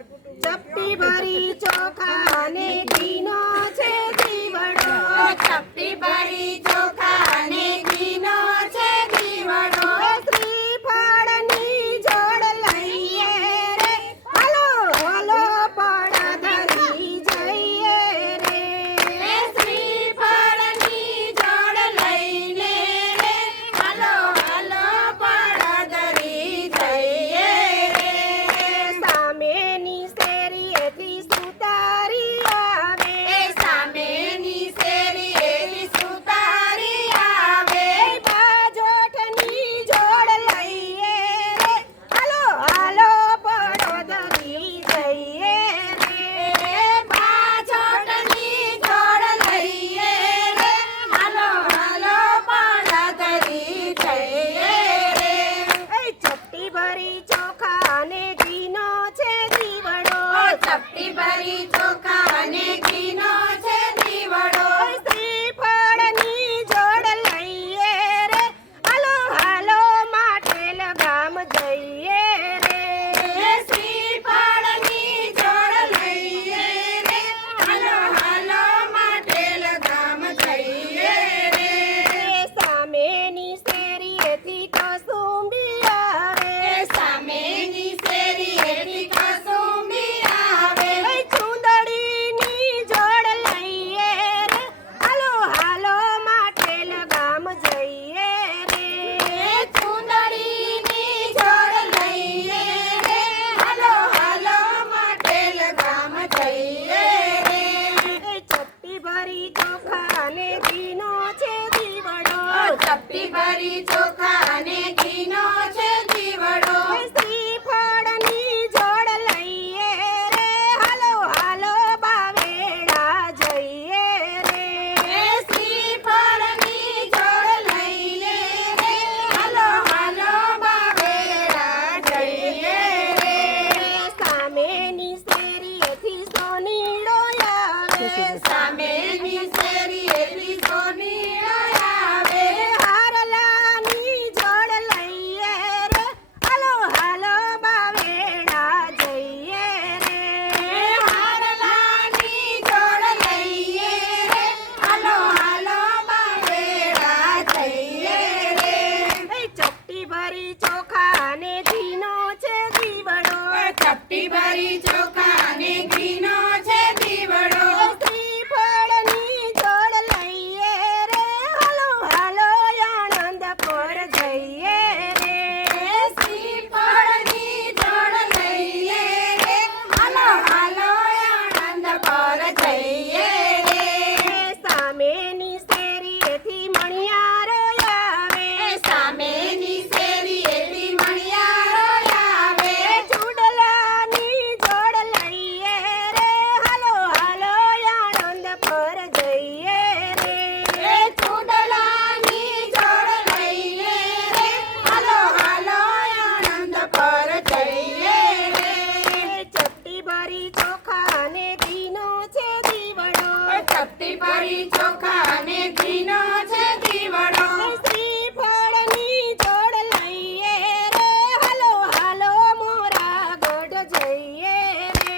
ચપટી ભરી ચોખા ને ઘીનો છે દીવડો, ચપટી ભરી ચોખા ને ઘીનો છે દીવડો, શ્રીફળની જોડ લઈએ રે, હાલો હાલો પડ ધરી જઈએ રે, શ્રીફળની જોડ લઈને રે, હાલો હાલો પડ ધરી જઈએ રે, સામેની શેરીએથી સુતારી આવે, સામેની શેરીએથી સુતારી આવે, બાજોઠની જોડ લઈએ રે, હાલો હાલો પડો ધરી જઈએ રે, બાજોટની જોડ લઈએ રે, હાલો હાલો પડ ધરી જઈએ રે, ચપટી ભરી ચોખા ને ઘીનો છે દીવડો, ચપટી ભરી ચોખા ને ઘીનો છે દીવડો, શ્રીફળની જોડ લઈએ રે, હાલો હાલો માટેલ ગામ જઈએ રે, શ્રીફળની જોડ લઈએ રે, હાલો હાલો માટેલ ગામ જઈએ રે, સામેની શેરીએથી કસુંબી આવે, સામેની શેરીએથી કસુંબી આવે, ચુંદડીની જોડ લઈએ રે, હાલો હાલો માટેલ ગામ જઈએ રે, ચુંદડીની જોડ લઈએ રે, હાલો હાલો માટેલ ગામ જઈએ રે, ચપટી ભરી ચોખા ને ઘીનો છે દીવડો, ચપટી ભરી ચોખા ને ઘીનો છે દીવડો, શ્રીફળની જોડ લઈએ રે, હાલો હાલો બાવેડા જઈએ રે, શ્રીફળની જોડ લઈએ રે, હાલો હાલો બાવેરા જઈએ રે, સામેની શેરીએથી સોનીડો આવે, સામેની શેરીએથી સોનીડો આવે, હારલાની જોડ લઈએ રે, હાલો હાલો બાવેડા જઈએ રે, હારલાની જોડ લઈએ રે, હાલો હાલો બાવેરા જઈએ રે, ચપટી ભરી ચોખા ને ઘીનો છે દીવડો, ચપટી ભરી ચોખા ને ઘીનો છે દીવડો, શ્રીફળની જોડ લઈએ રે, હાલો હાલો આનંદ પર જઈએ રે, શ્રીફળની જોડ લઈએ રે, હાલો હાલો આનંદ પર જઈએ રે, સામેની શેરીએથી મણિયારો આવે, સામેની શેરીએથી મણિયારો આવે, ચૂડલાની જોડ લઈએ રે, હાલો હાલો આનંદ પર જઈએ રે, ચૂડલાની જોડ લઈએ રે, હાલો હાલો આનંદ પર જઈએ રે, ચપટી ભરી ચોખા ને ઘીનો છે દીવડો, ચપટી ભરી ચોખા ને ઘીનો છે દીવડો, શ્રીફળની જોડ લઈએ રે, હાલો હાલો મોરા ગઢ જઈએ રે,